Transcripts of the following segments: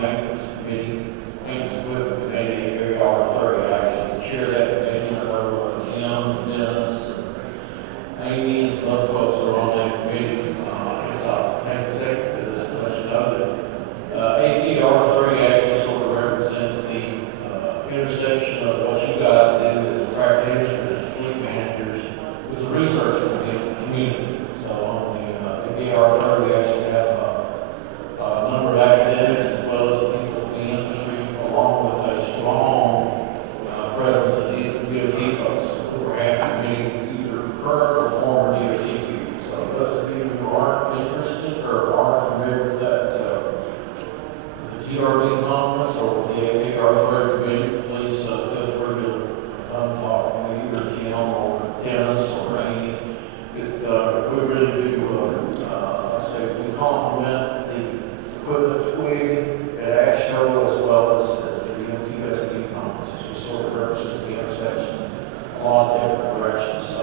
Maintenance Committee, Maintenance Equipment Committee, NCHRP, actually chair that committee. I know Tim, Dennis, Amy, and some other folks are on that committee. I guess I'll take a second to this to let you know that NCHRP actually sort of represents the intersection of what you guys do as practitioners, as fleet managers, with the research community. So on the NCHRP, we actually have a number of academics as well as people from the industry, along with a strong presence of DOT folks who are half the committee, either current or former DOT people. So those of you who aren't interested or aren't familiar with that, the TRB conference or the NCHRP committee, please feel free to come talk to me, either Kim or Dennis or Amy. We really do, like I say, we complement the equipment twig at ASHO as well as the MTSD conferences. We sort of represent the intersection in a lot of different directions. So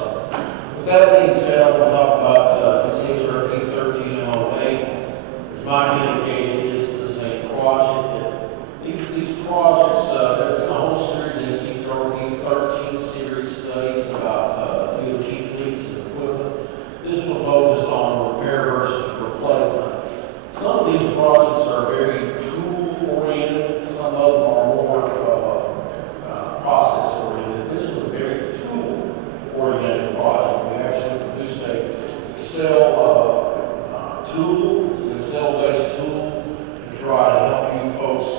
with that being said, we'll talk about NCHRP 1308. As Mike indicated, this is a project that these projects, there's been a whole series of NCHRP 13 series studies about DOT fleets and equipment. This will focus on repair versus replacement. Some of these projects are very tool-oriented. Some of them are more process-oriented. This was a very tool-oriented project. We actually produced a Excel tool. It's an Excel-based tool to try to help you folks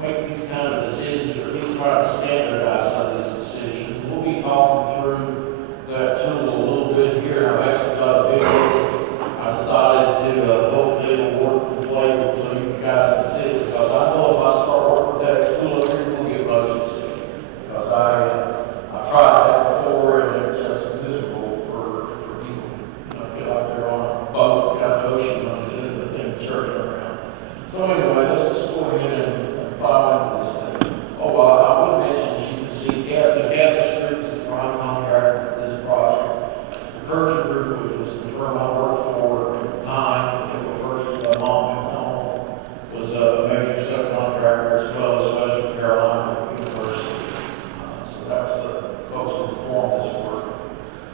make these kind of decisions, or at least try to standardize some of these decisions. And we'll be talking through that tool a little bit here. I've actually got a video. I decided to hopefully it'll work and play so you guys can see it, because I know if I start working with that tool up here, we'll get motion sick. Because I've tried that before and it's just miserable for people. I feel like they're on a boat out in the ocean when they see the thing churning around. So anyway, let's just go ahead and plow into this thing. Oh, I would mention, as you can see, the Canipe Group is the prime contractor for this project. The Persia Group, which was the firm I worked for at the time, that were purchased by Mont was a major subcontractor as well as Western Carolina University. So that was the folks who performed this work.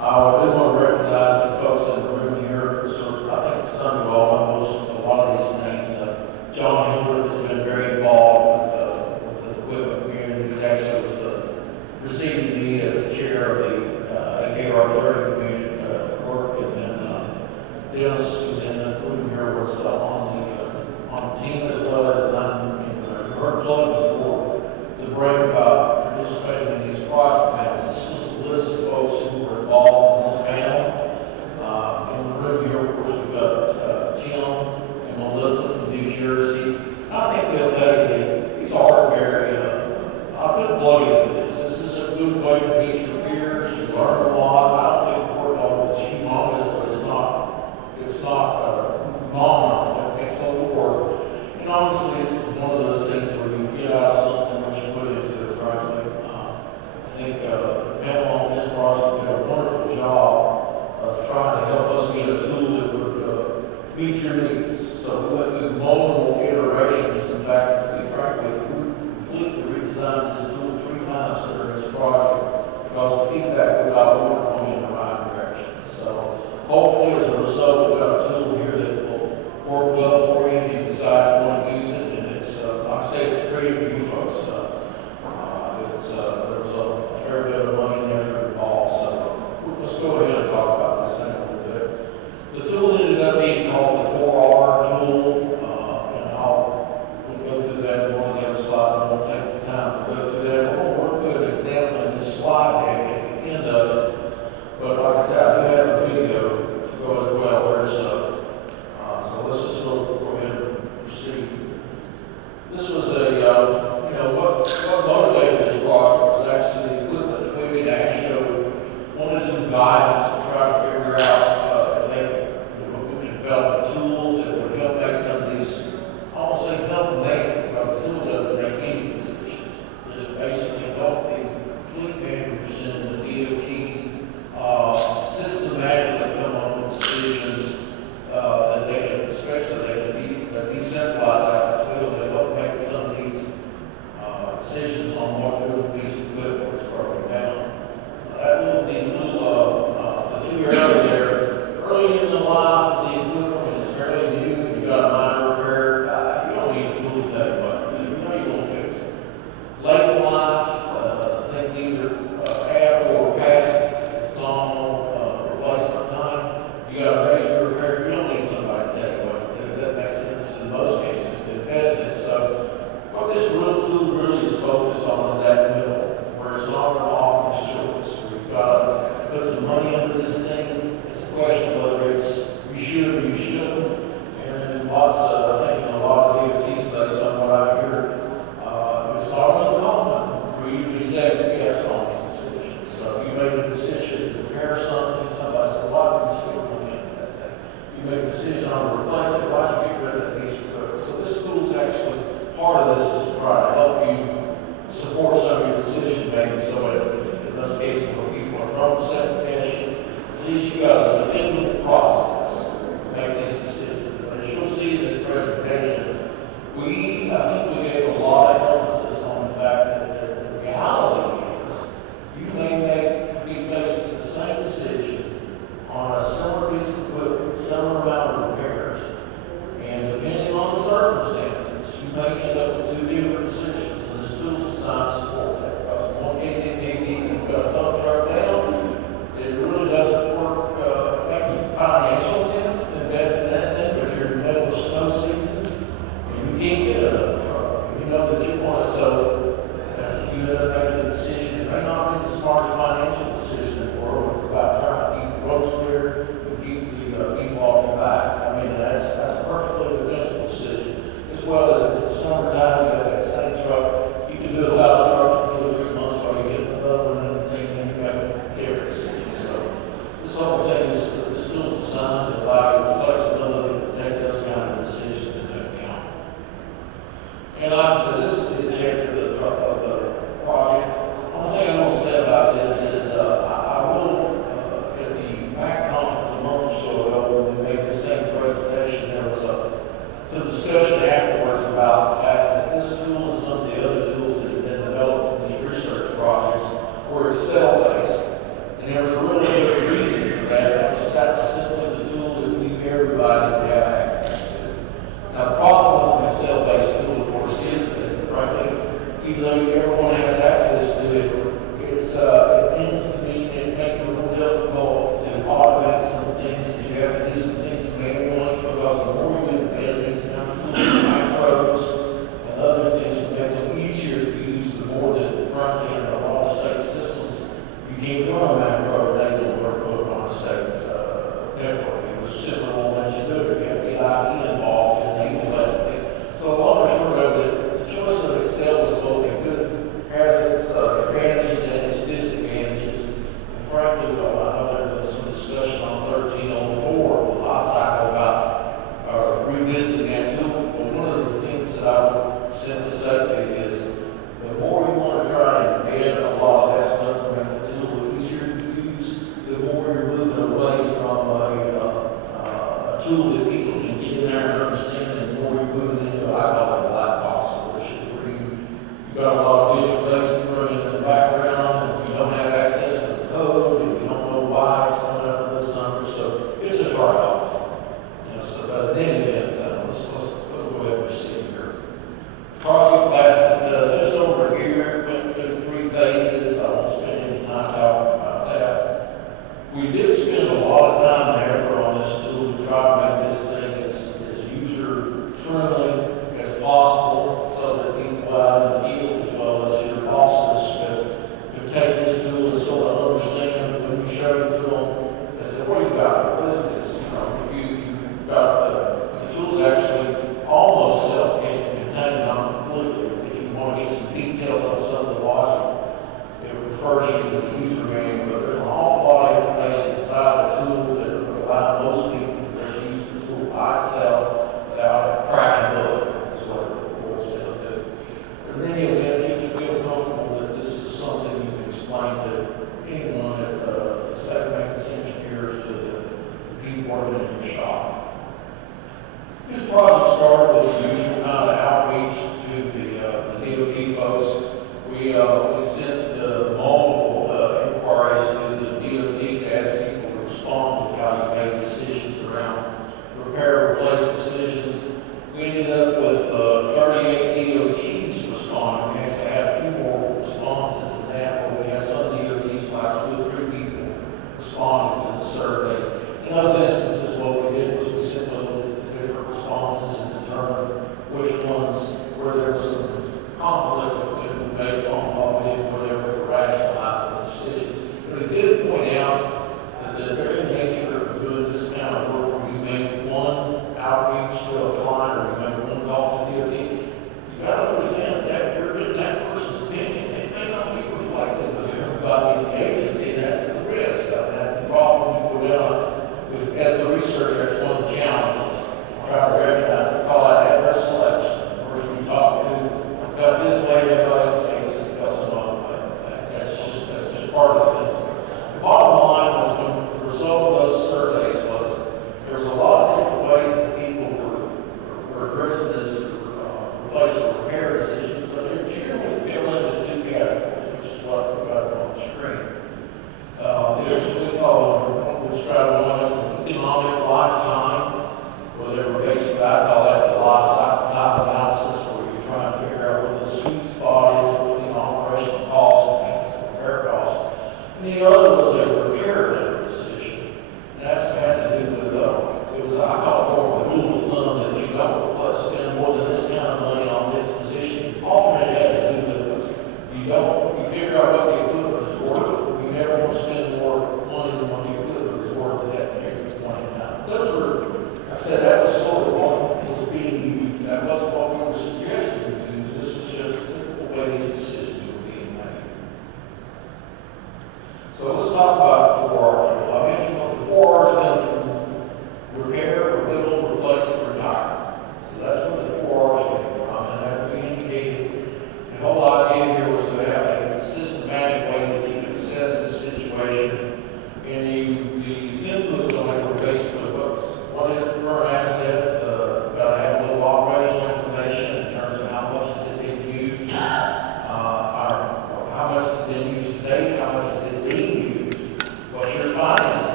I do want to recognize the folks in the room here. So I think some of you all know a lot of these names. John Hildreth has been very involved with the equipment community. He actually was receiving me as chair of the NCHRP community work, and then Dennis, who's in the room here, was on the team as well as you heard Blood before the break about participating in these project panels. This was a list of folks who were involved in this panel. In the room here, of course, we've got Tim and Melissa from New Jersey. I think they'll tell you that these are very, I put blood into this. This is a good way to meet your peers. You learn a lot. I don't think the workload is humongous, but it's not monumental. It takes a lot of work. And honestly, this is one of those things where you get out of something what you put into it, frankly. I think the panel on this project did a wonderful job of trying to help us get a tool that would meet your needs. So we went through multiple iterations. In fact, to be frank with you, we completely redesigned this tool 3 times during this project because the feedback we got wasn't going in the right direction. So hopefully, as a result, we've got a tool here that will work well for you if you decide you want to use it. And it's, like I say, it's pretty for you folks. There's a fair bit of money in there for involved. So let's go ahead and talk about this thing a little bit. The tool ended up being called the 4R tool, and we'll go through that in one of the other slides. I won't take the time to go through that. We'll work through an example in this slide deck at the end of it. But like I said, I do have a video to go as well. So let's just go ahead and proceed. This was what motivated this project was actually the equipment twig and ASHO wanted some guidance to try to figure out if they could develop a tool that would help make some of these, I won't say help make, because the tool doesn't make any decisions. Just basically help the fleet managers and the DOTs systematically come up with decisions that they can, especially they can decentralize out part of this is to try to help you support some of your decision making, so that if in those cases where people are throwing second guessing, at least you got a definitive process to make these decisions. But as you'll see in this presentation, I think we gave a lot of emphasis on the fact that the reality is you may be faced with the same decision on a similar piece of equipment, similar amount of repairs, and depending on the circumstances, you may end up with two different decisions, and the tool's designed to support that. Because in one case, it may be you've got a dump truck down, it really doesn't work, makes financial sense to invest in that thing because you're in the middle of snow season, and you can't get a truck, and you know that you want it, so that's you end up making a decision. It may not be the smartest financial decision in the world. It's about trying to keep the roads clear and keep the people off your back. I mean, that's a perfectly defensible decision. As well as it's the summertime, you have that same truck. You can do 1,000 trucks for 2 or 3 months while you get another one and everything, and you have different decisions. So this whole thing is still designed to allow you the flexibility to take those kind of decisions into account. And like I said, this is the objective of the project. One thing I'm going to say about this is I will, at the MAC conference a month or so ago, when we made the same presentation, there was some discussion afterwards about the fact that this tool and some of the other tools that have been developed for these research projects were Excel-based. And there was a really good reason for that, because that was simply the tool that we knew everybody would have access to. Now, the problem with an Excel-based tool, of course, is that, frankly, even though everyone has access to it, it tends to make it more difficult to automate some things, that you have to do some things manually, because the more you embed these kind of tools, macros, and other things to make them easier to use, the more that, frankly, in a lot of state systems, you can't do a macro enable workbook on a state's network. It was simply won't let you do it. You have to get IT involved and enable that thing. So long or short of it, the choice of Excel is both a good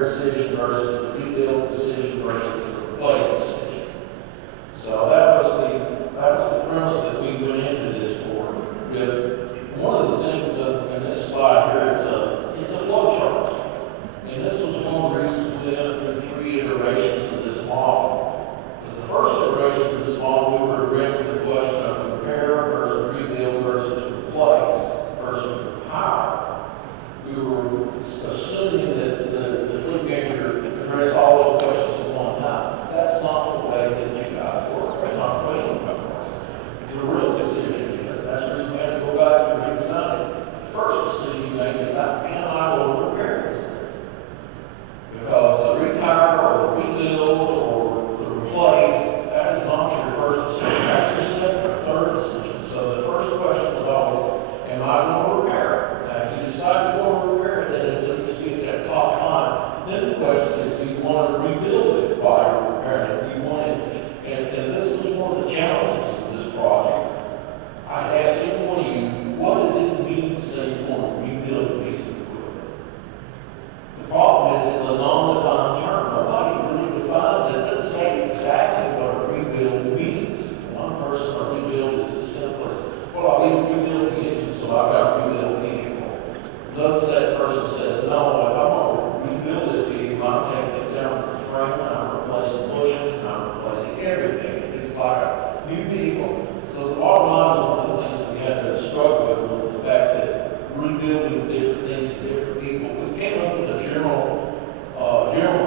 decision versus the rebuild decision versus the replace decision. So that was the premise that we went into this for. With one of the things in this slide here, it's a flow chart. And this was one of the reasons we went through 3 iterations of this model. Because the first iteration of this model, we were addressing the question of repair versus rebuild versus replace versus retire. We were assuming that the fleet manager addressed all those questions at one time. That's not the way that you guys work. That's not the way it works. It's a real decision. Yes, that's the reason we had to go back and redesign it. The first decision you make is, am I going to repair this thing? Because the retire or the rebuild or the replace, that is not your first decision. That's your second or third decision. So the first question was always, am I going to repair it? Now, if you decide to go to repair it, then as you see at that top line, then the question is, do you want to rebuild it by repairing it? Do you want it? And this was one of the challenges of this project. I'd ask any one of you, what does it mean to say you want to rebuild a piece of equipment? The problem is it's a non-defined term. Nobody really defines it. It doesn't say exactly what a rebuild means. For one person, a rebuild is as simple as, well, I need to rebuild the engine, so I've got to rebuild the vehicle. Another person says, no, if I'm going to rebuild this vehicle, I'm taking it down to the frame, and I'm replacing bushings, and I'm replacing everything. It's like a new vehicle. So the bottom line is one of the things that we had to struggle with was the fact that rebuilding is different things to different people. We came up with a general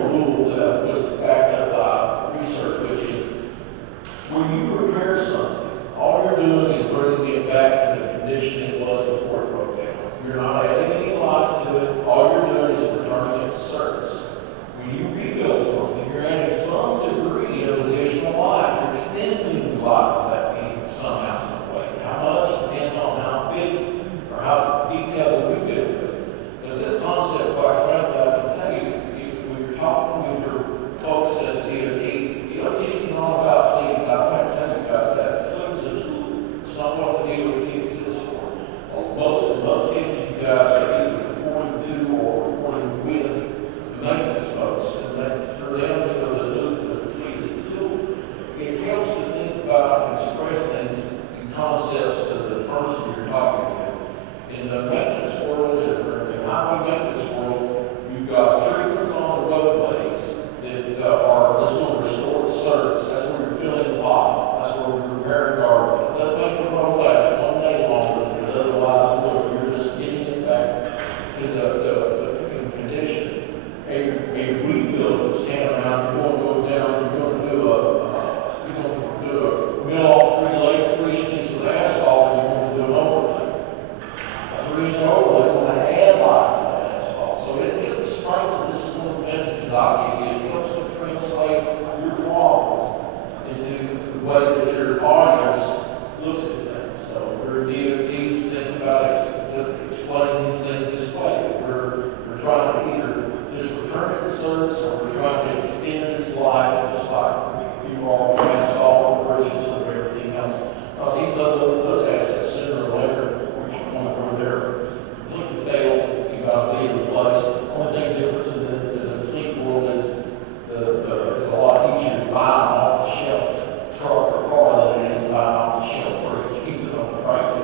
rule that was backed up by research, which is when you repair something, all you're doing is bringing it back to the condition it was before it broke down. You're not adding any life to it. All you're doing is returning it to service. When you rebuild something, you're adding some degree of additional life. You're extending the life of that vehicle somehow, some way. How much depends on how big or how detailed the rebuild is. But this concept, quite frankly, I can tell you, if when you're talking with your folks at DOT's not about fleets. I don't have to tell you guys that. Fleets are it's not what the DOT exists for. In most cases, you guys are either reporting to or reporting with the maintenance folks. And that for them, the fleet is the tool. It helps to think about and express things in concepts to the person you're talking to. In the maintenance world, or in the highway maintenance world, you've got treatments on the roadways that are just going to restore the service. That's where you're filling the pot. That's where we're repairing garbage. That make the road last one day longer than it otherwise would. You're just getting it back to the condition. A rebuild is standing around, you're going to go down, you're going to do a mill off 3 inches of asphalt, and you're going to do an overlay. A 3-inch overlay is going to add life to that asphalt. So it helps, frankly, this is one of the messages I give you. It helps to translate your problems into the way that your audience looks at things. So we're DOTs thinking about explaining these things this way. We're trying to either just return it to service or we're trying to extend its life just like you all asphalt or bridges or everything else. Because even though those assets sooner or later reach a point where they're completely failed, you got to be replaced. The only thing difference in the fleet world is it's a lot easier to buy an off-the-shelf truck or car than it is to buy an off-the-shelf bridge. Even though, frankly,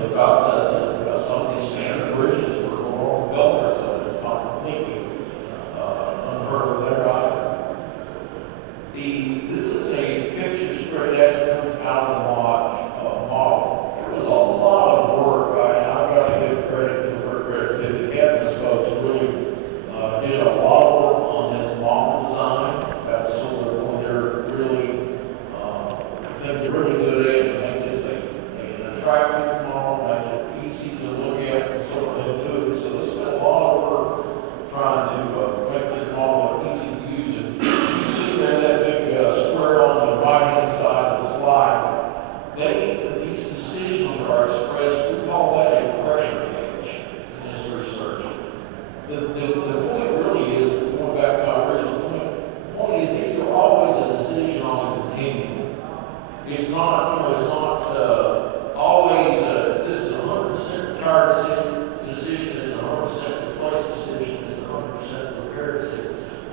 they've got some of these standard bridges for going over government, so it's not completely unheard of there either.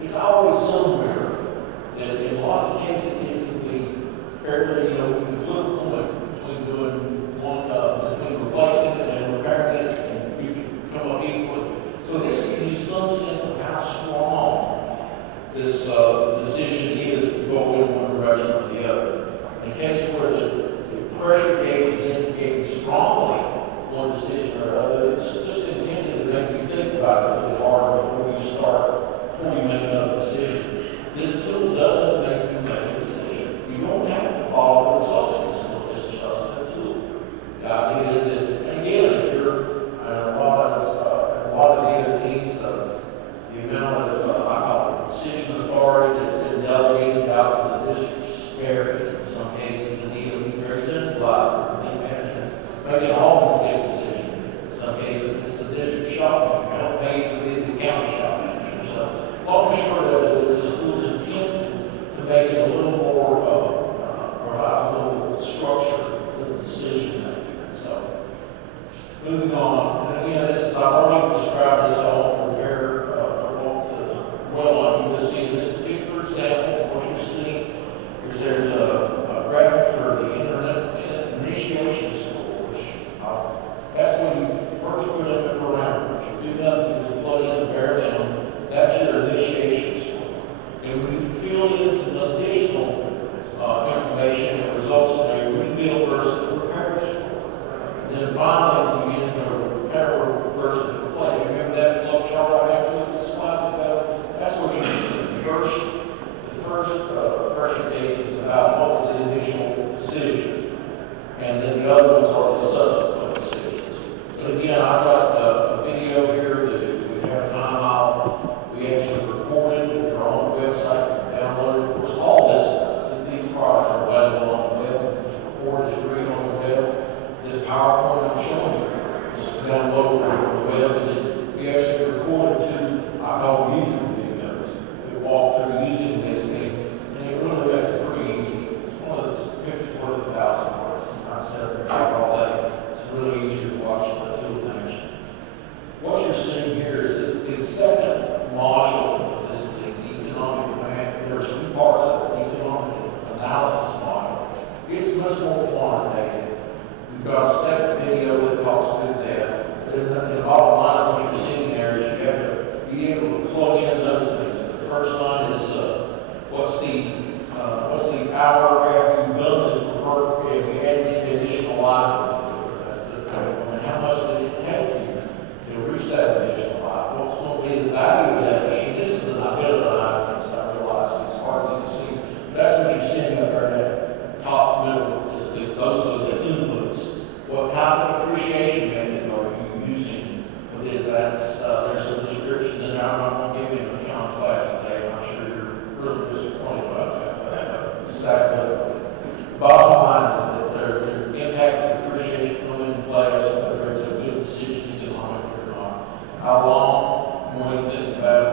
it's always somewhere. And in lots of cases, it can be fairly, we can flip a coin between doing between replacing it and repairing it, and you can come up equally. So this gives you some sense of how strong this decision is to go in one direction or the other. In a case where the pressure gauge is indicating strongly one decision or other, it's just intended to make you think about it a little harder before you make another decision. This tool doesn't make you make a decision. You don't have to follow the results of this tool. It's just a tool. The idea is that, and again, if you're a lot of the entities, the amount of I call it decision authority that's been delegated out to the districts varies. In some cases, the DOT very centralized, the management making all these big decisions. In some cases, it's the district shop manager, maybe the county shop manager. So, long and short of it is this tool's intended to make it a little more, provide a little structure to the decision making. So, moving on, and again, I've already described this all repair, you will see this particular example. What you see is there's a graphic for the internet initiation score, which that's when you first put in the parameters. You do nothing, you just plug in and bear down. That's your initiation score. And when you fill in some additional information, it results in a rebuild versus repair score. And then finally, you get into a repair versus replace. Remember that flow chart I had with the slides ago? That's what you see. The first pressure gauge is about what was the initial decision, and then the other ones are the subsequent decisions. But again, I've got a video here that if we have time, we actually recorded it. They're on the website. You can download it. Of course, all these products are available on the web. This report is free on the web. This PowerPoint I'm showing you is downloadable from the web, and we actually recorded two, I call them YouTube videos. We walk through using this thing, and it really makes it pretty easy. It's one of those pictures worth 1,000 words. Sometimes sit there and talk all day. It's really easy to watch the tool in action. What you're seeing here is the second module of this thing, the economic demand. There's two parts of the economic analysis module. It's much more quantitative. We've got a second video that talks through that. But in the bottom line, what you're seeing there is you have to be able to plug in those things. The first line is what's the hour after you've done this work, and we add in additional life. That's and how much did it take you to reach that additional life? What's going to be the value of that machine? This is an identity item, so I realize it's hard for you to see. That's what you're seeing up there in that top middle. Those are the inputs. What type of appreciation method are you using for this? There's some description in there. I'm not going to give you an accounting class today. I'm sure you're really disappointed about that. Exactly. Bottom line is that there's impacts of appreciation come into play, so whether it's a good decision economically or not. How long when you think about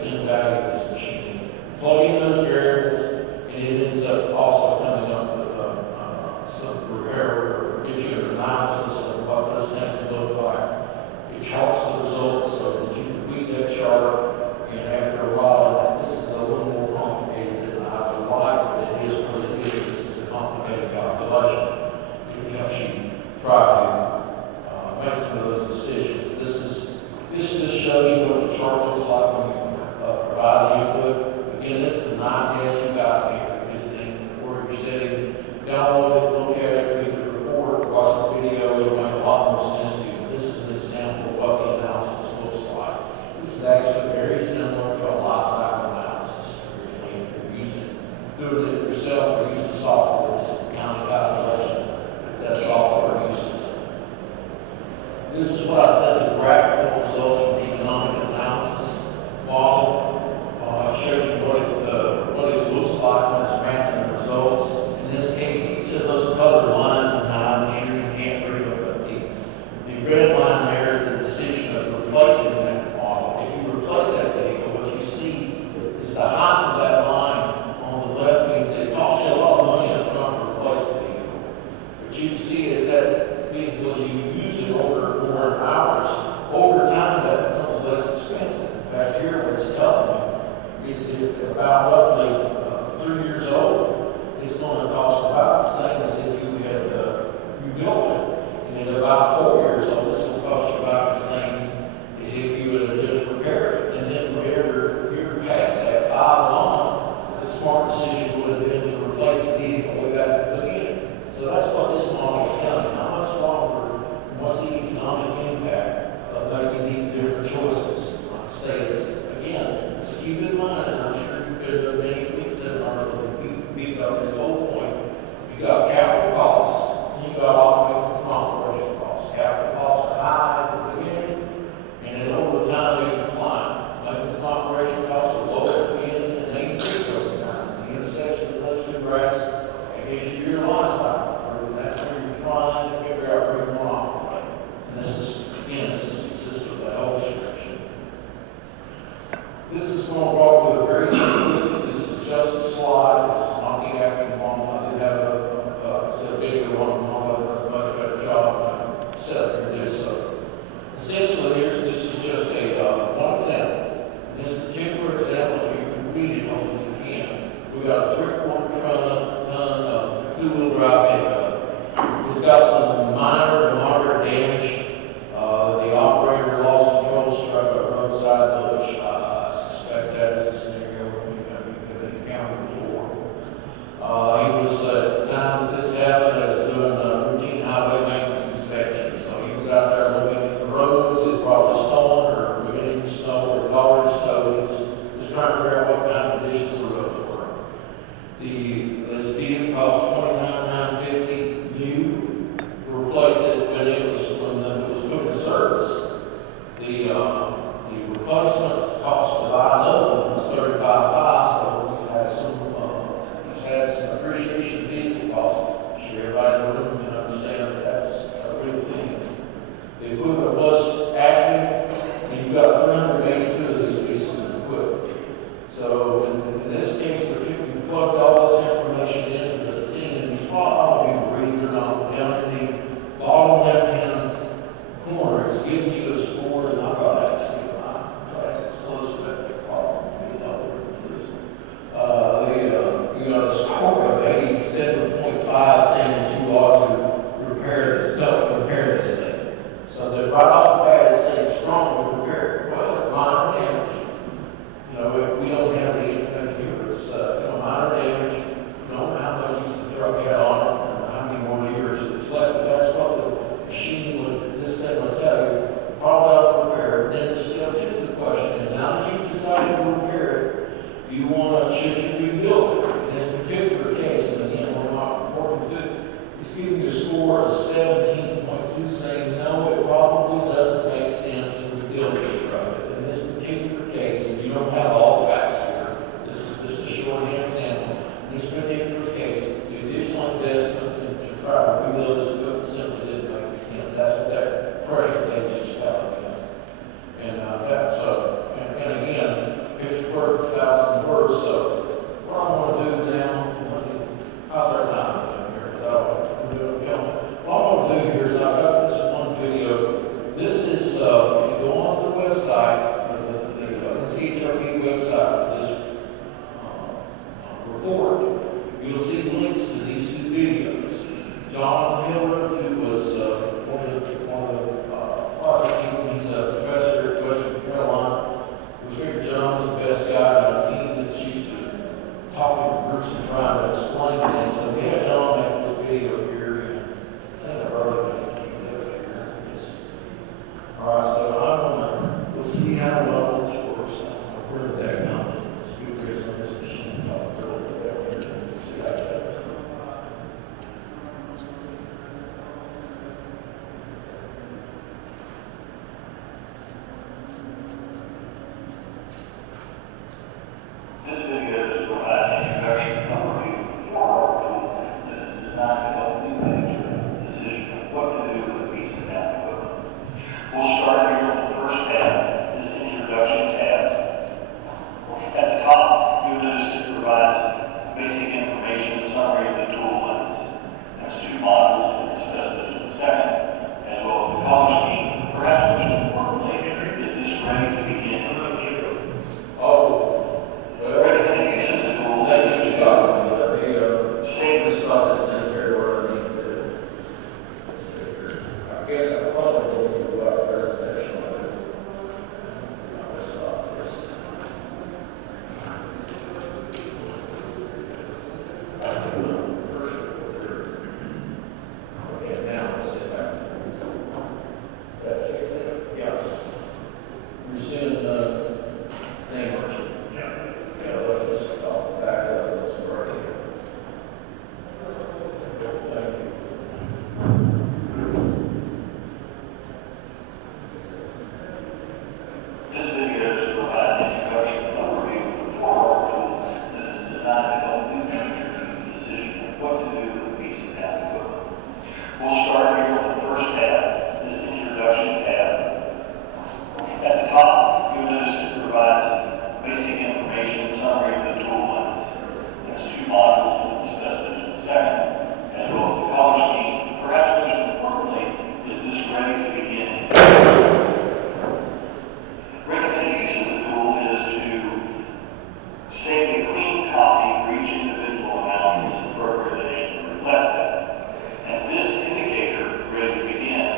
the end value of this machine? Plug in those variables, and it ends up also coming up with some repair, gives you an analysis of what those things look like. It charts the results so that you can read that chart, and after a while, this is a little more complicated than I would like, but it is what it is. This is a complicated calculation. It helps you try to make some of those decisions. This just shows you what the chart looks like when you provide the input. Again, this is a 9 test. You guys can this thing where you're sitting, download it, look at it, read the report, watch the video. It'll make a lot more sense to you. This is an example of what the analysis looks like. This is actually very similar to a life cycle analysis for your fleet. If you're doing it yourself or using software, this is the kind of calculation that software uses. This is what I said is graphical results from the economic analysis model. It shows you what it is it about roughly 3 years old, it's going to cost about the same as if you had rebuilt it. And at about 4 years old, it's going to cost you about the same as if you would have just repaired it. And then for every year past that, 5 on, the smart decision would have been to replace the vehicle way back at the beginning. So that's what this model is telling you. How much longer, and what's the economic impact of making these different choices? Like I say, it's, again, just keep in mind, and I'm sure you've been to many fleet seminars where they beat up this whole point. You got capital costs, and you got operating operation costs. Capital costs are high at the beginning, and then over time they decline. Maintenance operation costs are low at the beginning, and they increase over time. The intersection of those two graphs, I guess your life cycle curve, and that's where you're trying to figure out where you want to operate. And this is, again, this is consistent with the health description. This is going to walk through a very simplistic, this is just a slide, this is not the actual one. I did have a video on one that does a much better job than I set up here to do. So essentially, this is just a one example. In this particular example, if you can read it, hopefully you can. We got a 3/4 ton two-wheel drive pickup. It's got some minor to moderate damage. The operator lost control, struck a roadside bush. I suspect that is a scenario we've encountered before. He was at the time that this happened, I was doing a routine highway maintenance inspection. So he was out there looking at the roads, it probably stolen or beginning to snow or already snowed. He was just trying to figure out what kind of conditions the roads were. This vehicle cost $29,950 new to replace it when it was put in service. The replacement cost to buy another one was $35,500. So we've had some appreciation of vehicle costs. I'm sure everybody in the room can understand that that's a real thing. The equipment was active, and you've got 382 of these pieces of equipment. So in this case, we plugged all this information into the thing, and you probably read it on down in the bottom left-hand corner. It's giving you a score, and I've got actually my class is close to that problem. You got a score of 87.5 saying that you ought to repair this thing. So that right off the bat it's saying strong repair. Well, minor damage. You know, if we don't have the information here, it's minor damage. You don't know how much use the truck had on it and how many more years it's left. But that's what the machine would, this thing would tell you. Probably ought to repair it. Then step two of the question is, now that you've decided to repair it, should you rebuild it? In this particular case, and again, we're not reporting to it, it's giving you a score of 17.2, saying no, it probably doesn't make sense to rebuild this truck. In this particular case, and you don't have all the facts here, this is just a shorthand example. In this particular case, the additional investment to try to rebuild this equipment simply didn't make sense. That's what that pressure gauge is telling you. And and again, picture word, 1,000 words. So what I want to do now, how's our time here? What I want to do here is I've got this one video. This is, if you go on the website, the NCHRP website for this report, you'll see links to these two videos. John Hillworth, who was one of the project people, he's a professor at Western Carolina. We figured John was the best guy on our team that's used to talking to groups and trying to explain things. So we have John make this video here, and I think I've already got to keep it up here. Yes. All right, so we'll see how well this works. Where did that come from? Speakers on this machine. See how that. designed to help food managers make a decision of what to do with the piece of past equipment. We'll start here on the first tab, this introduction tab. At the top, you'll notice it provides basic information, summary of the tool lines. There's two modules, we'll discuss those in a second, as well as the color scheme. Perhaps most importantly, is this ready to begin? Recommended use of the tool is to save a clean copy for each individual analysis appropriately and reflect that. And this indicator, ready to begin,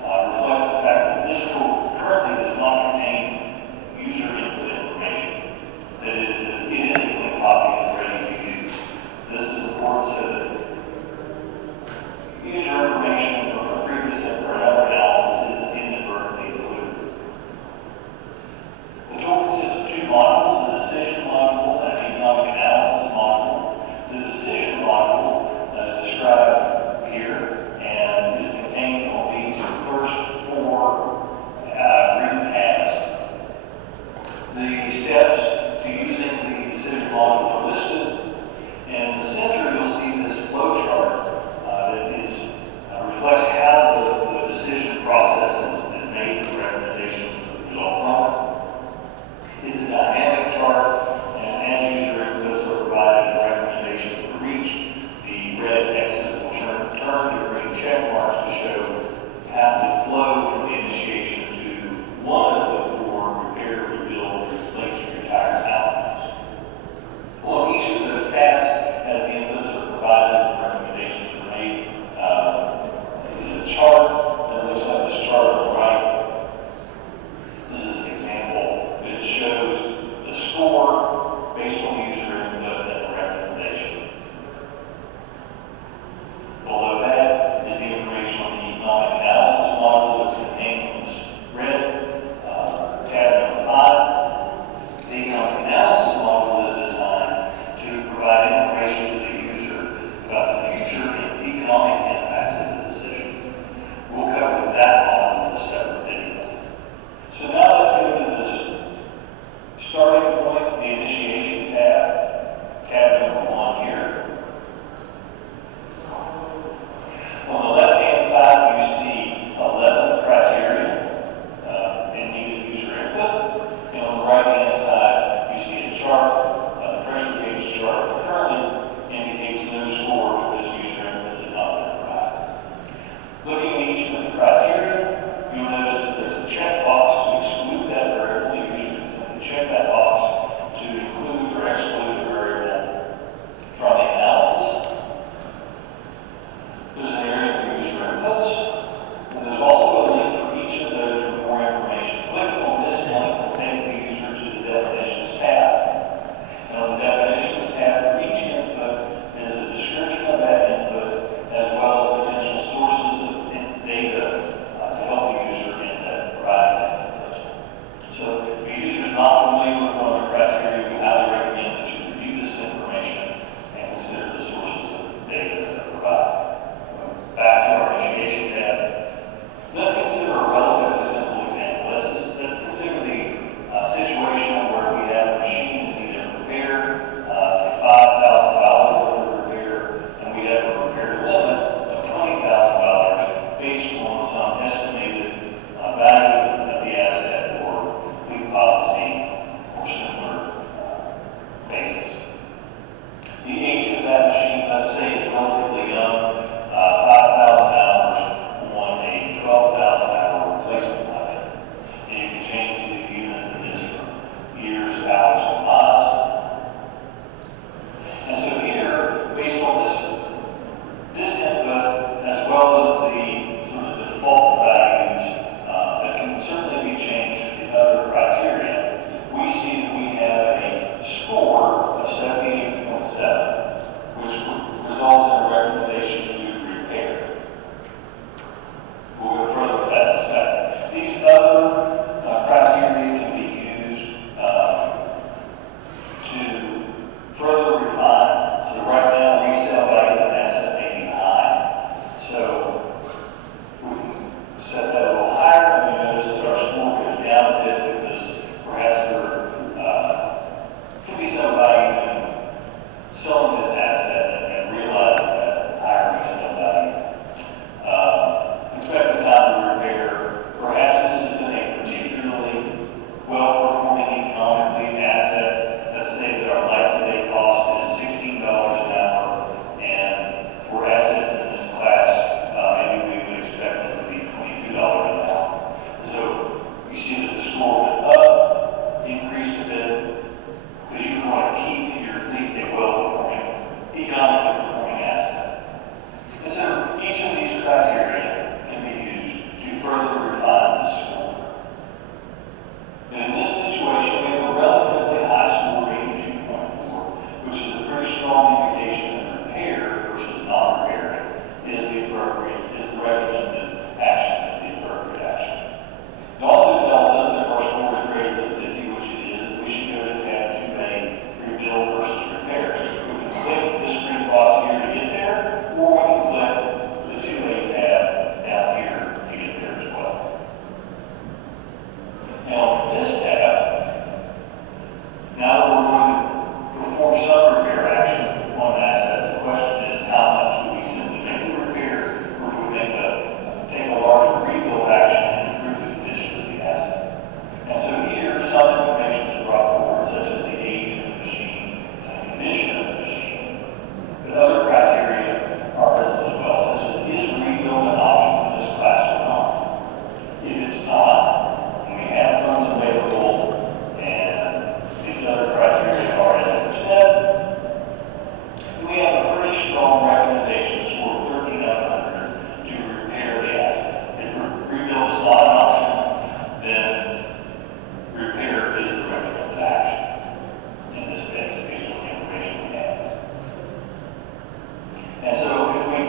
reflects the fact that this tool currently does not contain user input information. That is, it is a clean copy and ready to use. This is important so that user information from a previous or another analysis isn't inadvertently deleted. The tool consists of two modules, the decision module and an economic analysis module. The decision module is described here and is contained on these first four green tabs. The steps to using the decision module are listed. In the center, you'll see this flow chart reflects how the decision process is made and the recommendations that result from it. It's a dynamic chart, and as user inputs are provided and recommendations are reached, the red X's will turn to green check marks to show how the flow from the initiation to one of the four repair, rebuild, replace, retire outcomes. On each of those tabs, as the inputs are provided and recommendations are made, is a chart that looks like this chart on the right. This is an example. It shows the score based on the user input and the recommendation. Below that is the information on the economic analysis module that's contained in this red tab number 5. The economic analysis module is designed to provide information to the user about the future economic impacts of the decision. We'll cover that module in a separate video. So now let's go to this starting point, the initiation tab number 1 here. On the left-hand side, you see 11 criteria in needed user input. And on the right-hand side, you see a chart, the pressure gauge chart that currently indicates no score because user inputs have not been provided. Looking at each of the criteria, you'll notice that there's a checkbox to exclude that variable. The user can simply check that box to include or exclude a variable strong indication that repair versus non-repair is the recommended action, is the appropriate action. It also tells us that if our score is greater than 50, which it is, that we should go to tab 2A, rebuild versus repair. We can click this green box here to get there, or we can click the 2A tab down here to get there as well. Now, with this tab, now that we're going to perform some repair action on an asset, the question is how much do we simply make the repair, or do we take a larger rebuild action and improve the condition of the asset? And so here, some information is brought forward, such as the age of the machine and the condition of the machine. But other criteria are present as well, such as is rebuild an option for this class or not? If it's not, and we have funds available, and these other criteria are as they were said, we have a pretty strong recommendation score of 1,300 to repair the asset. If rebuild is not an option, then repair is the recommended action in this case, based on the information we have. And so if we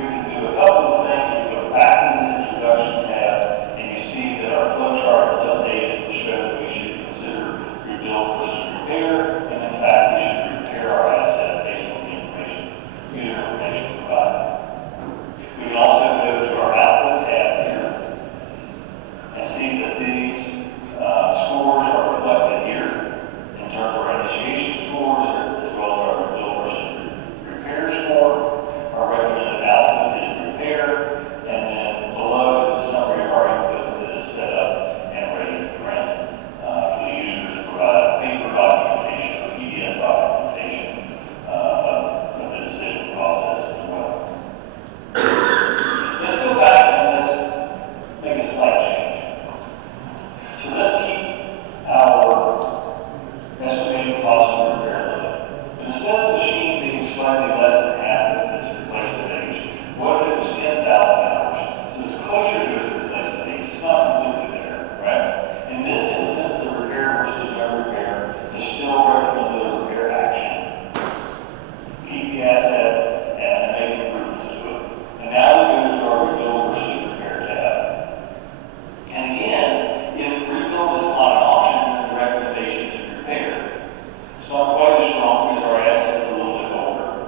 can do a couple of things. We go back to this introduction tab, and you see that our flow chart is updated to show that we should consider rebuild versus repair, and in fact, we should repair our asset based on the information provided. We can also go to our output tab here and see that these scores are reflected here in terms of our initiation scores, as well as our rebuild versus repair score. Our recommended output is repair, and then below is a summary of our inputs that is set up and ready to print for the user to provide paper documentation or PDF documentation of the decision process as well. Let's go back and let's make a slight change. So let's keep our estimated cost of repair limit. But instead of the machine being slightly less than half of its replacement age, what if it was 10,000 hours? So it's closer to its replacement age. It's not completely there, right? In this instance, the repair versus no repair is still recommended a repair action. Keep the asset and make improvements to it. And now we go to our rebuild versus repair tab. And again, if rebuild is not an option, then the recommendation is repair. It's not quite as strong because our asset's a little bit older.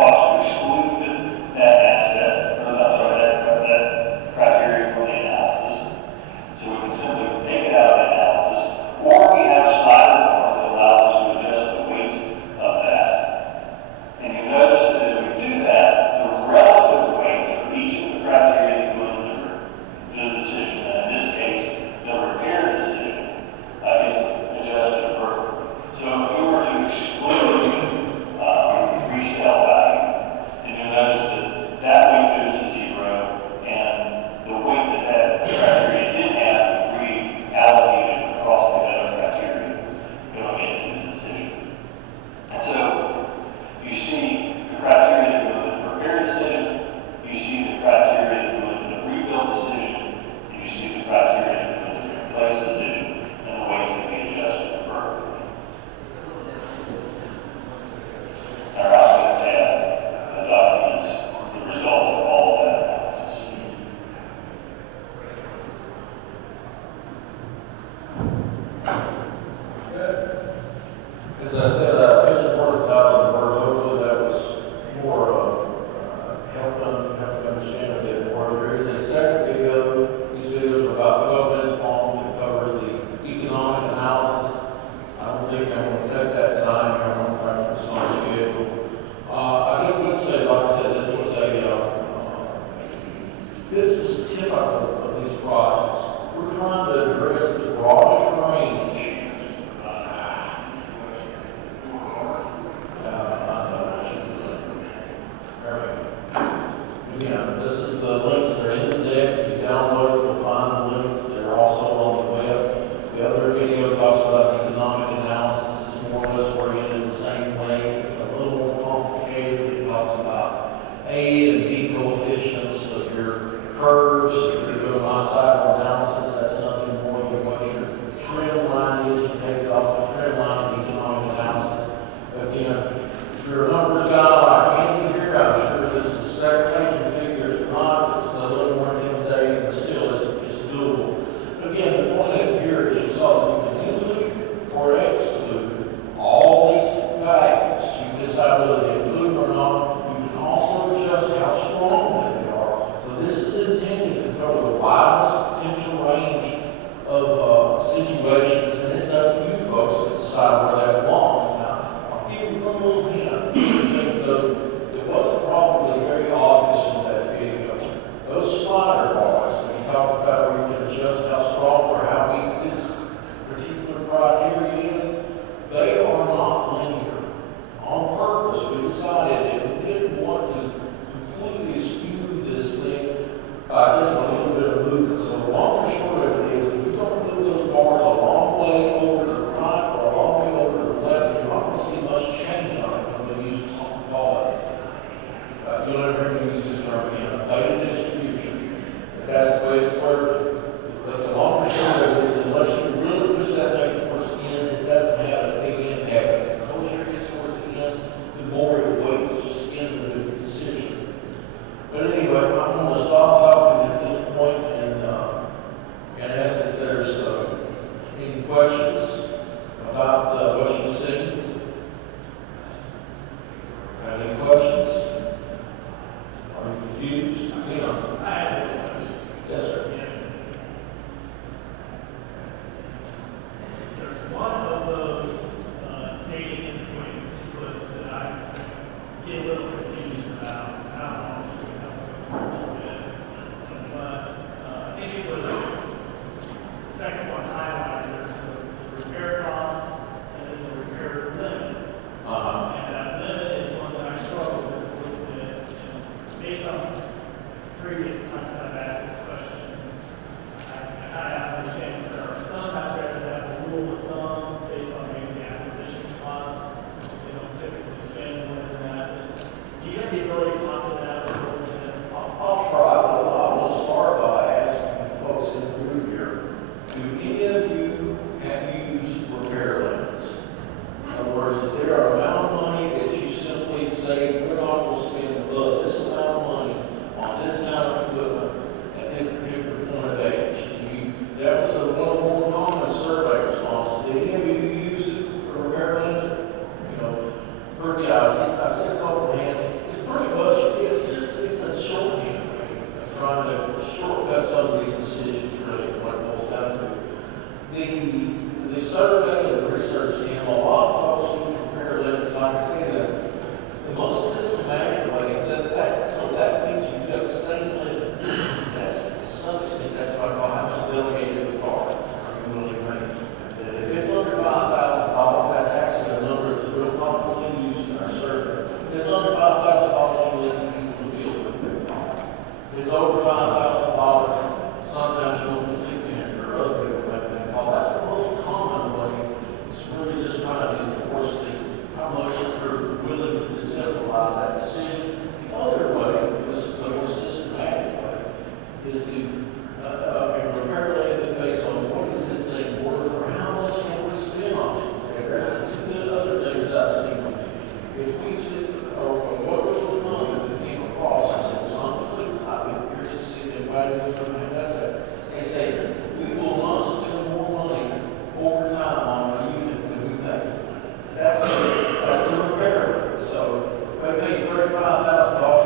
wants to exclude that asset, or I'm sorry, that criteria from the analysis. So we can simply take it out of the analysis, or we have a slider bar that allows us to adjust the weight of that. And you notice that as we do that, the relative weights of each of the criteria that go into the decision, and in this case, the repair decision, is adjusted appropriately. So if we were to exclude resale value, and you'll notice that that weight goes to zero, and the weight that criteria did have is reallocated across the other criteria going into the decision. And so you see the criteria that go into the repair decision, you see the criteria that go into the rebuild decision, and you see the criteria that go into the replace decision, and the weights can be adjusted appropriately. Our output tab documents the results of all of that analysis. As I said, picture worth 1,000 words. Hopefully that was more help understand a bit more. There is a second video. These videos are about 12 minutes long. It covers the economic analysis. I don't think I'm going to take that time. I don't have this on schedule. I would say, like I said, this is typical of these projects. We're trying to address the broadest range. Again, this is the links that are in the deck. If you download it, you'll find the links. They're also on the web. The other video talks about economic analysis. It's more or less oriented the same way. It's a little more complicated. It talks about A and B coefficients of your curves. If you're doing life cycle analysis, that's nothing more than what your trend line is. You take it off the trend line of economic analysis. Again, if you're a numbers guy like Andy here, I'm sure this is segregation figures or not. It's a little more intimidating, but still it's doable. Again, the point of here is you saw that you can include or exclude all these values. You can decide whether to include or not. You can also adjust how strong they are. So this is intended to cover the widest potential range of situations, and it's up to you folks to decide where that belongs. Now, I'll give you one little hint. I think it wasn't probably very obvious in that video. Those slider bars that you talked about where you can adjust how strong or how weak this particular criteria is, they are not linear. On purpose, we decided that we didn't want to completely skew this thing by just a little bit of movement. So the long and short of it is, if you don't move those bars a long way over to the right or a long way over to the left, you're not going to see much change on it. I'm going to use something called you'll never hear me use this term again, a data distribution. But that's the way it's working. But the long and short of it is, unless you really push that thing towards the ends, it doesn't have a big impact. As the closer it gets towards the ends, the more it weights into the decision. But anyway, I'm going to stop talking at this point and ask if there's any questions about what you've seen. Have any questions? Are you confused? I have a question. Yes, sir. There's one of those data inputs that I get a little confused about. I don't know if you can help me a little bit. But I think it was the second one highlighted. There's the repair cost and then the repair limit. And that limit is one that I struggle with a little bit. And based on previous times I've asked this question, I kind of understand that there are some out there that have a rule of thumb based on maybe the acquisition cost. They don't typically spend more than that. But do you have the ability to talk to that a little bit? I'll try, but I will start by asking folks in the group here, do any of you have used repair limits? In other words, is there an amount of money that you simply say, we're not going to spend above this amount of money on this kind of equipment at this particular point of age? That was one of the more common survey responses. Did any of you use a repair limit? I see a couple of hands. decision. The other way, this is the more systematic way, is to, and repair it based on what is this thing worth, or how much can we spend on it? Okay, there's two other things I've seen. If we should, or what rule of thumb that we came across, is in some fleets, I've been curious to see if anybody was going to does that. They say, we will not spend more money over time on a unit than we pay for it. That's the repair rate. So if I paid $35,000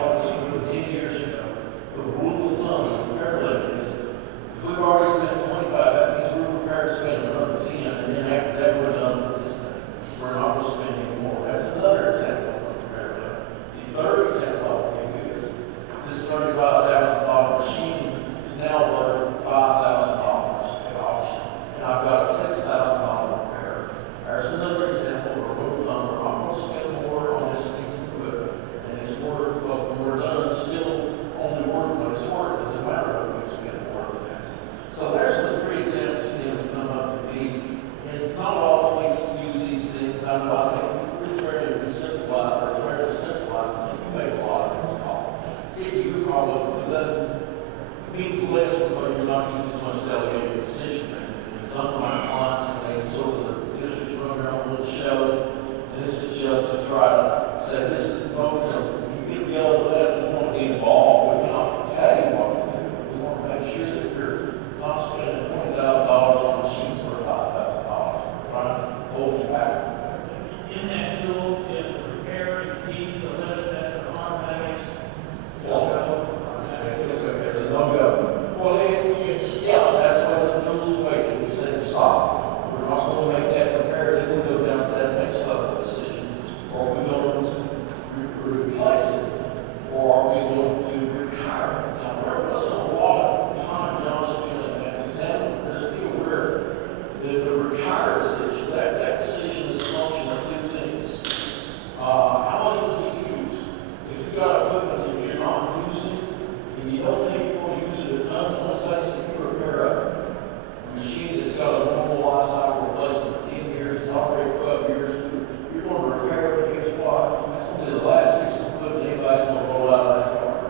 for this unit 10 years ago, the rule of thumb, the repair limit is, if we've already spent 25, that means we're prepared to spend another 10, and then after that we're done with this thing. We're not going to spend any more. That's another example of repair limit. The third example I'll give you is this $35,000 machine is now worth $5,000 at auction, and I've got a $6,000 repair. There's another example of a rule of thumb where I'm going to spend more on this piece of equipment, and it's worth, but when we're done, it's still only worth what it's worth, and no matter what we spend more than that. So there's the three examples that come up to me, and it's not all fleets use these things. I know I think we're fairly centralized, I think we make a lot of these calls. See if you could call it, that means less because you're not using as much delegated decision making. And some of my clients, they sort of, the districts run their own little show, and this is just to try to say, this is, you get yelled at, we want to be involved, we cannot tell you what to do. We want to make sure that you're not spending $20,000 on machines for $5,000. We're trying to hold you back. In that tool, if the repair exceeds the limit, that's an automatic. It's a no-go. Well, yeah, that's why the tool's waiting. We said stop. We're not going to make that repair, then we'll go down to that next level decision. Or are we going to replace it? Or are we going to retire it? Now, there wasn't a lot of time John spent in that example. Just be aware that the retire decision, that decision is a function of two things. How much was it used? If you got equipment that you're not using, and you don't think you're going to use it a ton, let's face it, you repair a machine that's got a normal life cycle replacement of 10 years, it's already 12 years, you're going to repair it, guess what? It's going to be the last piece of equipment anybody's going to roll out of that yard.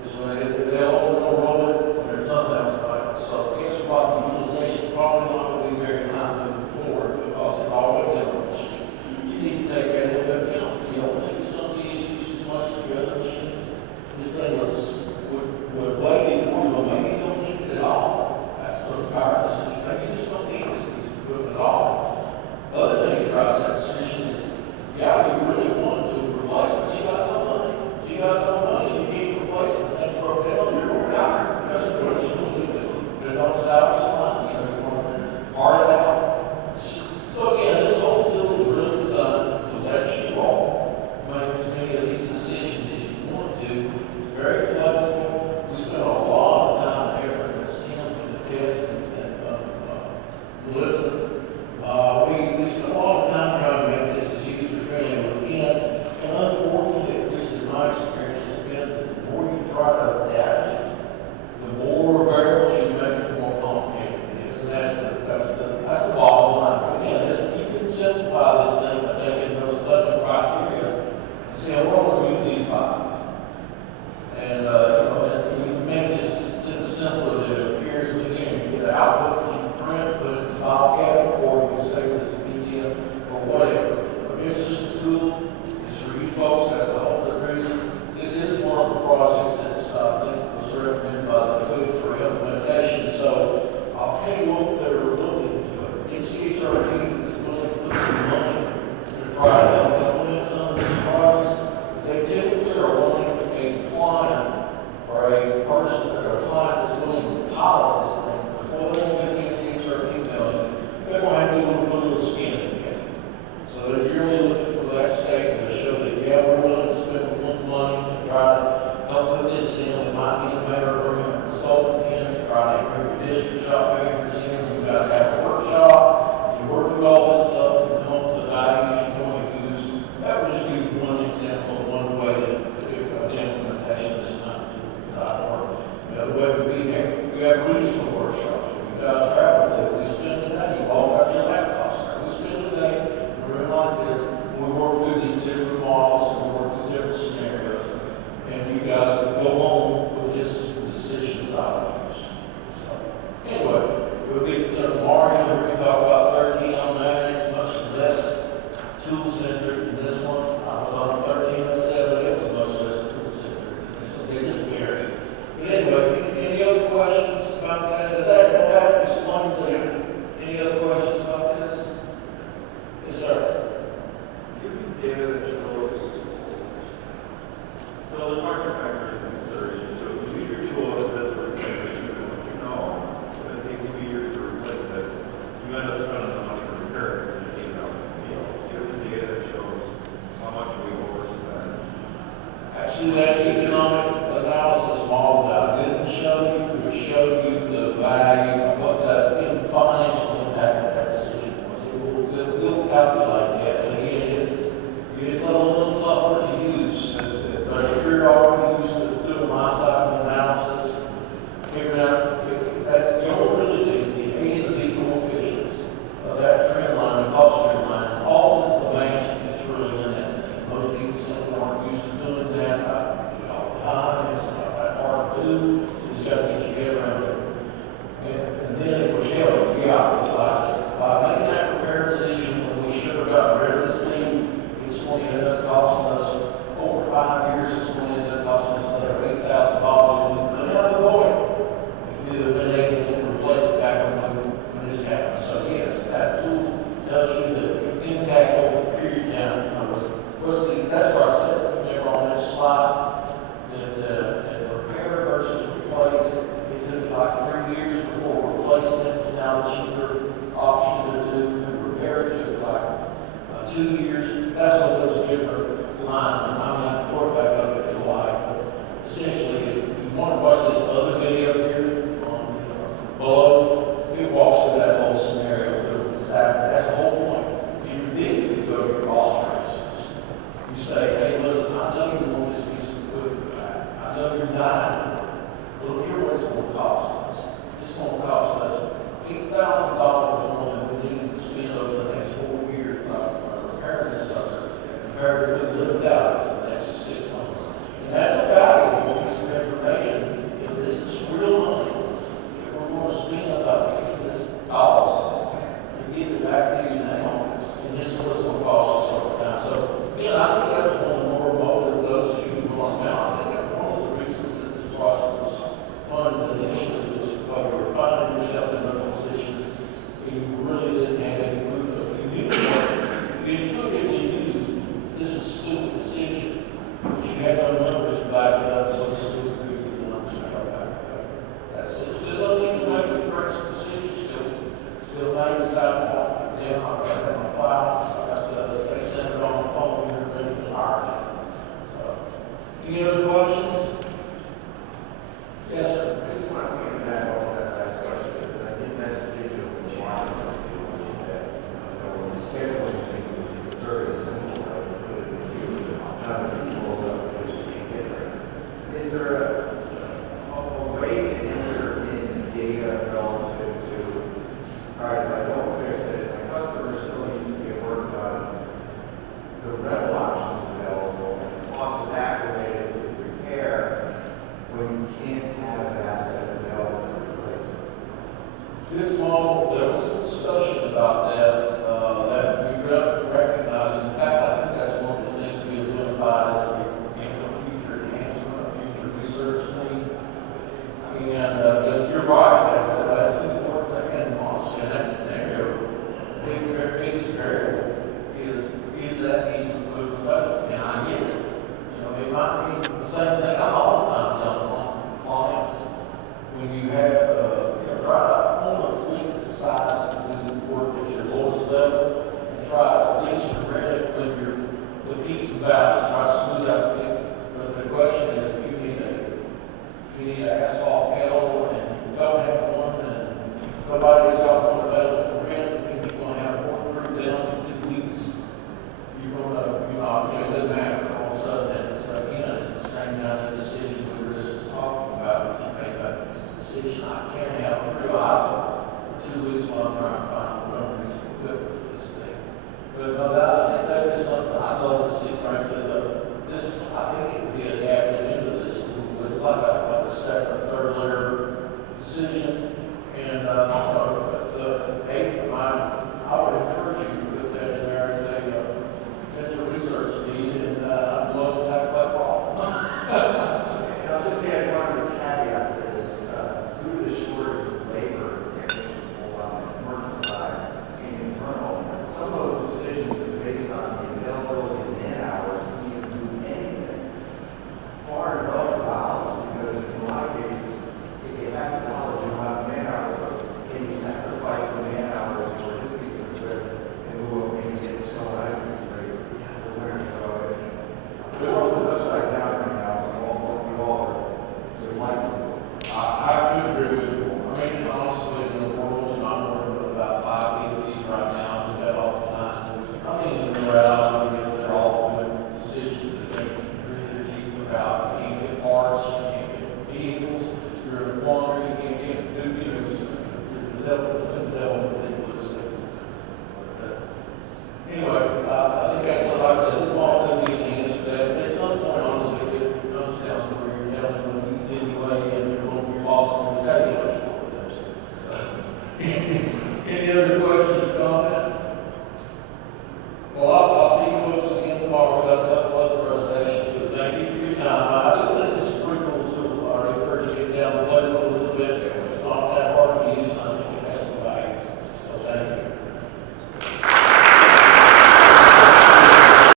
Because when they'll roll it, and there's nothing else about it. So guess what? The utilization probably not going to be very high moving forward because it's already on the machine. You need to take that into account. If you don't think it's going to be used as much as your other machines, So the market factor is a consideration. So if you use your tool that says replace it, you know, it's going to take 2 years to replace it. You end up spending the money to repair it. You know, give the data that shows how much we overspend. Actually, that economic analysis model that I didn't show you, would show you the value of what the financial impact of that decision was. We'll calculate that, but again, it's a little tougher to use. But if you're already used to doing life cycle analysis, figuring out, that's, you don't really do the A and B coefficients of that trend line, the cost trend lines, all is the magic that's really in that thing. Most people simply aren't used to doing that. I do it all the time. It's not that hard to do. You just got to get your head around it. And then it would tell you, yeah, it's like, by making that repair decision when we should have got rid of this thing, it's going to end up costing us over 5 years. It's going to end up costing us another $8,000, and we could have avoided if we had been able to replace it back when this happened. So yes, that tool tells you the impact over a period of time. That's what I said, remember on that slide, that repair versus replace, it took like 3 years before replacing it. Now the cheaper option to do repair it took like 2 years. That's what those different lines, and I'm not throw it back up if you like. But essentially, if you want to watch this other video here, it's on below, it walks through that whole scenario. That's the whole point. If you dig, you go to your cost ranges. You say, hey, listen, I know you want this piece of equipment back. I know you're dying for it. Look here what it's going to cost us. It's going to cost us $8,000 more than we need to spend over the next 4 years repairing this sucker, compared to if we live without it for the next 6 months. And that's a valuable piece of information. And this is real money. If we're going to spend about fixing this cost to get it back to you now, and this is what it's going to cost us over time. So, again, I think that was one of the more motive of those of you who want to I think that one of the reasons that this project was funded initially was because you were finding yourself in those positions and you really didn't have any proof of it. You intuitively knew this was still a decision, but you had no numbers to back it up, so this still could be the numbers to back it up. That's it. Still don't need to make the correct decision, still may decide, yeah, I'm going to have my plow, I got the state senator on the phone, you're ready to fire me. So, any other questions? Yes, sir. I just want to piggyback off that last question, because I think that's the issue with the line that when we're scheduling things, it's very simple, right? You put it in the future, not the controls up, because you can't get there. Is there a way to enter in data relative to, all right, if I don't fix it, my customer still needs to get work done, the rental options available, and the cost of that related to repair, when you can't have an asset available to replace it? This model, there was some discussion about that, that we recognize. In fact, I think that's one of the things we identified as a future enhancement, a future research need. And you're right, that's important, and honestly, in that scenario, biggest variable is that easement code development. And I get it. You know, it might be the same thing. I'm all